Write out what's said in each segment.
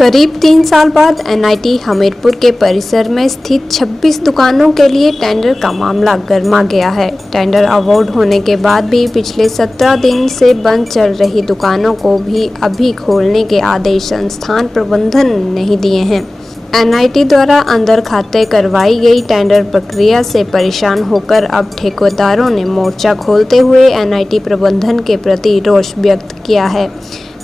करीब 3 साल बाद एनआईटी हमीरपुर के परिसर में स्थित 26 दुकानों के लिए टेंडर का मामला गर्मा गया है। टेंडर अवार्ड होने के बाद भी पिछले 17 दिन से बंद चल रही दुकानों को भी अभी खोलने के आदेश संस्थान प्रबंधन ने नहीं दिए हैं। एनआईटी द्वारा अंदर खाते करवाई गई टेंडर प्रक्रिया से परेशान होकर अब ठेकेदारों ने मोर्चा खोलते हुए एनआईटी प्रबंधन के प्रति रोष व्यक्त किया है।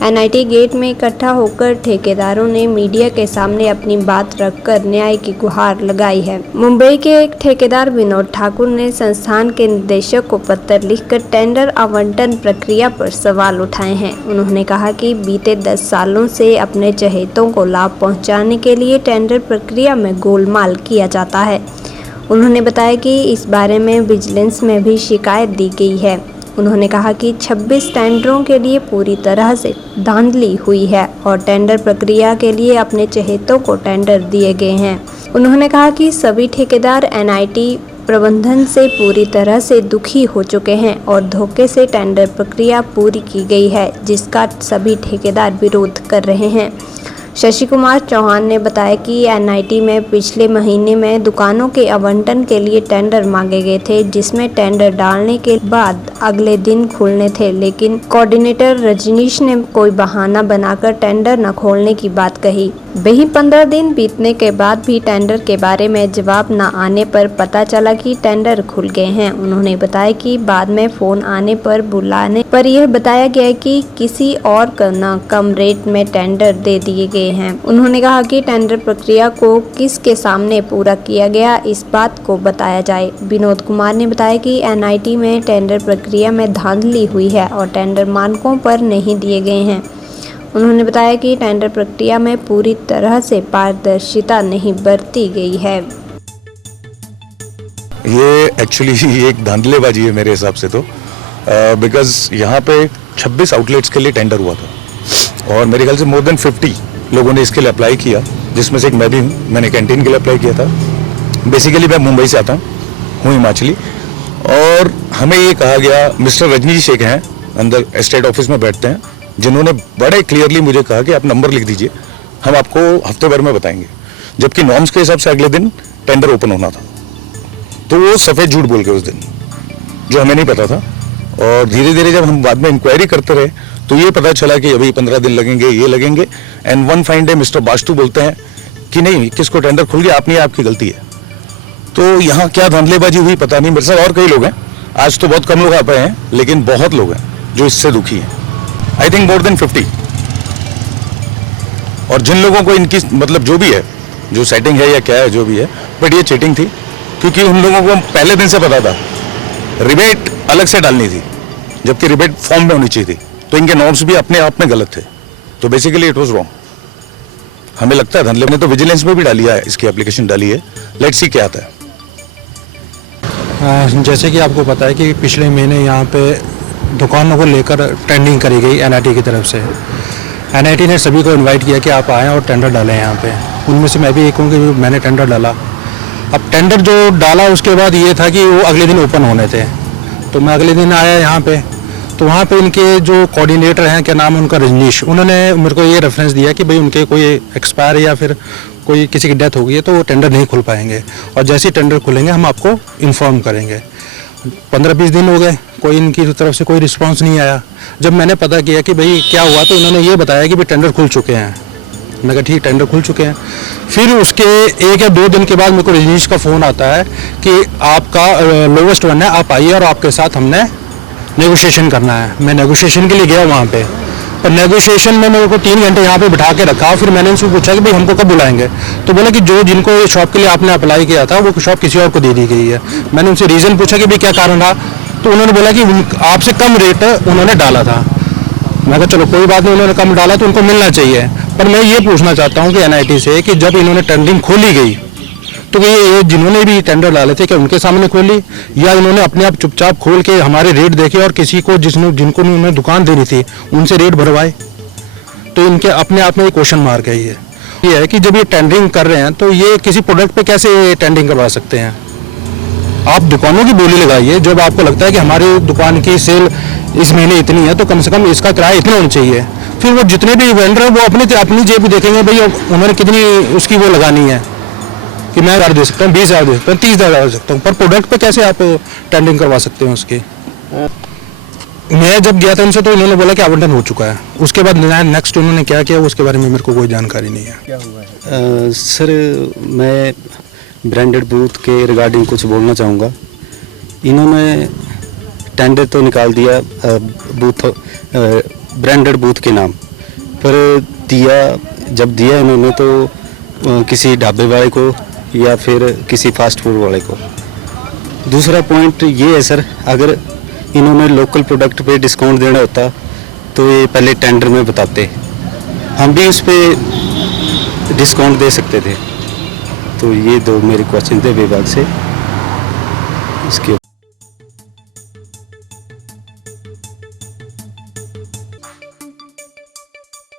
एनआईटी गेट में इकट्ठा होकर ठेकेदारों ने मीडिया के सामने अपनी बात रखकर न्याय की गुहार लगाई है। मुंबई के एक ठेकेदार विनोद ठाकुर ने संस्थान के निदेशक को पत्र लिखकर टेंडर आवंटन प्रक्रिया पर सवाल उठाए हैं। उन्होंने कहा कि बीते 10 सालों से अपने चहेतों को लाभ पहुंचाने के लिए टेंडर प्रक्रिया में गोलमाल किया जाता है। उन्होंने बताया कि इस बारे में विजिलेंस में भी शिकायत दी गई है। उन्होंने कहा कि 26 टेंडरों के लिए पूरी तरह से धांधली हुई है और टेंडर प्रक्रिया के लिए अपने चहेतों को टेंडर दिए गए हैं। उन्होंने कहा कि सभी ठेकेदार एनआईटी प्रबंधन से पूरी तरह से दुखी हो चुके हैं और धोखे से टेंडर प्रक्रिया पूरी की गई है, जिसका सभी ठेकेदार विरोध कर रहे हैं। शशि कुमार चौहान ने बताया कि एनआईटी में पिछले महीने में दुकानों के आवंटन के लिए टेंडर मांगे गए थे, जिसमें टेंडर डालने के बाद अगले दिन खुलने थे, लेकिन कोऑर्डिनेटर रजनीश ने कोई बहाना बनाकर टेंडर न खोलने की बात कही। वहीं 15 दिन बीतने के बाद भी टेंडर के बारे में जवाब न आने पर पता चला कि टेंडर खुल गए हैं। उन्होंने बताया कि बाद में फोन आने पर बुलाने पर यह बताया गया कि किसी और न कम रेट में टेंडर दे दिए गए हैं। उन्होंने कहा कि टेंडर प्रक्रिया को किसके सामने पूरा किया गया, इस बात को बताया जाए। विनोद कुमार ने बताया कि एनआईटी में टेंडर प्रक्रिया में धांधली हुई है और टेंडर मानकों पर नहीं दिए गए हैं। उन्होंने बताया कि टेंडर प्रक्रिया में पूरी तरह से पारदर्शिता नहीं बरती गई है। ये एक्चुअली एक धांधलेबाजी है मेरे हिसाब से तो, बिकॉज यहाँ पे 26 आउटलेट्स के लिए टेंडर हुआ था और मेरे ख्याल से मोर देन 50 लोगों ने इसके लिए अप्लाई किया, जिसमें से एक मैं भी हूँ। मैंने कैंटीन के लिए अप्लाई किया था। बेसिकली मैं मुंबई से आता हूँ हिमाचली, और हमें ये कहा गया, मिस्टर रजनीश एक हैं अंदर एस्टेट ऑफिस में बैठते हैं, जिन्होंने बड़े क्लियरली मुझे कहा कि आप नंबर लिख दीजिए, हम आपको हफ्ते भर में बताएंगे। जबकि नॉर्म्स के हिसाब से अगले दिन टेंडर ओपन होना था। तो वो सफ़ेद झूठ बोल गए उस दिन, जो हमें नहीं पता था। और धीरे धीरे जब हम बाद में इंक्वायरी करते रहे तो ये पता चला कि अभी 15 दिन लगेंगे, ये लगेंगे। And one fine day mister Bastu बोलते हैं कि नहीं, किसको टेंडर खुल गया, आप नहीं, आपकी गलती है। तो यहाँ क्या धांधलेबाजी हुई पता नहीं। मेरे साथ और कई लोग हैं, आज तो बहुत कम लोग आ पाए हैं, लेकिन बहुत लोग हैं जो इससे दुखी हैं। I think more than 50। और जिन लोगों को इनकी मतलब जो भी है, जो सेटिंग है या क्या है जो भी है, बट ये चीटिंग थी, क्योंकि उन लोगों को पहले दिन से पता था रिबेट अलग से डालनी थी, जबकि रिबेट फॉर्म में होनी चाहिए थी। तो इनके नॉर्म्स भी अपने आप में गलत थे। तो बेसिकली इट वाज रॉन्ग। हमें लगता है धंधले ने तो विजिलेंस में भी डाली है, इसकी एप्लीकेशन डाली है। लेट्स सी क्या आता है। जैसे कि आपको पता है कि पिछले महीने यहाँ पे दुकानों को लेकर टेंडरिंग करी गई एनआईटी की तरफ से। एनआईटी ने सभी को इनवाइट किया कि आप आएँ और टेंडर डालें यहाँ पे। उनमें से मैं भी एक हूँ कि मैंने टेंडर डाला। अब टेंडर जो डाला उसके बाद ये था कि वो अगले दिन ओपन होने थे। तो मैं अगले दिन आया यहाँ पे, तो वहाँ पे इनके जो कोऑर्डिनेटर हैं, क्या नाम है उनका, रजनीश, उन्होंने मेरे को ये रेफरेंस दिया कि भाई उनके कोई एक्सपायर या फिर कोई किसी की डेथ हो गई है तो वो टेंडर नहीं खुल पाएंगे, और जैसे ही टेंडर खुलेंगे हम आपको इन्फॉर्म करेंगे। 15-20 दिन हो गए, कोई इनकी तरफ से कोई रिस्पांस नहीं आया। जब मैंने पता किया कि भाई क्या हुआ, तो उन्होंने ये बताया कि भाई टेंडर खुल चुके हैं। मैं कहा ठीक, टेंडर खुल चुके हैं। फिर उसके 1 या 2 दिन के बाद मेरे को रजनीश का फ़ोन आता है कि आपका लोवेस्ट वन है, आप आइए और आपके साथ हमने नेगोशिएशन करना है। मैं नेगोशिएशन के लिए गया वहाँ पे, पर नेगोशिएशन में मेरे को 3 घंटे यहाँ पे बिठा के रखा। फिर मैंने उनसे पूछा कि भाई हमको कब बुलाएंगे, तो बोला कि जिनको ये शॉप के लिए आपने अप्लाई किया था वो शॉप किसी और को दे दी गई है। मैंने उनसे रीज़न पूछा कि भाई क्या कारण रहा, तो उन्होंने बोला कि आपसे कम रेट उन्होंने डाला था। मैं कहा चलो कोई बात नहीं, उन्होंने कम डाला तो उनको मिलना चाहिए। पर मैं ये पूछना चाहता हूँ कि एनआईटी से कि जब इन्होंने टेंडरिंग खोली गई तो ये जिन्होंने भी टेंडर डाले थे क्या उनके सामने खोली, या इन्होंने अपने आप चुपचाप खोल के हमारे रेट देखे और किसी को जिनको उन्होंने दुकान देनी थी उनसे रेट भरवाए? तो इनके अपने आप में एक क्वेश्चन मार्क है। ये है कि जब ये टेंडरिंग कर रहे हैं तो ये किसी प्रोडक्ट पे कैसे टेंडरिंग करवा सकते हैं? आप दुकानों की बोली लगाइए। जब आपको लगता है कि हमारी दुकान की सेल इस महीने इतनी है तो कम से कम इसका किराया इतना होना चाहिए, फिर वो जितने भी वेंडर हैं वो अपनी जेब देखेंगे भाई उन्होंने कितनी उसकी वो लगानी है कि मैं 1000 दे सकता हूँ, 20,000 दे सकता हूँ, 30,000 दे सकता हूँ, पर प्रोडक्ट पे कैसे आप टेंडरिंग करवा सकते हो उसकी। मैं जब गया था उनसे तो उन्होंने बोला कि आवंटन हो चुका है, उसके बाद नेक्स्ट उन्होंने क्या किया उसके बारे में मेरे को कोई जानकारी नहीं है। सर मैं ब्रांडेड बूथ के रिगार्डिंग कुछ बोलना चाहूँगा। इन्होंने टेंडर तो निकाल दिया बूथ ब्रांडेड बूथ के नाम पर जब दिया इन्होंने तो किसी ढाबे वाले को या फिर किसी फास्ट फूड वाले को। दूसरा पॉइंट ये है सर, अगर इन्होंने लोकल प्रोडक्ट पे डिस्काउंट देना होता तो ये पहले टेंडर में बताते, हम भी उस पर डिस्काउंट दे सकते थे। तो ये दो मेरे क्वेश्चन थे विभाग से इसके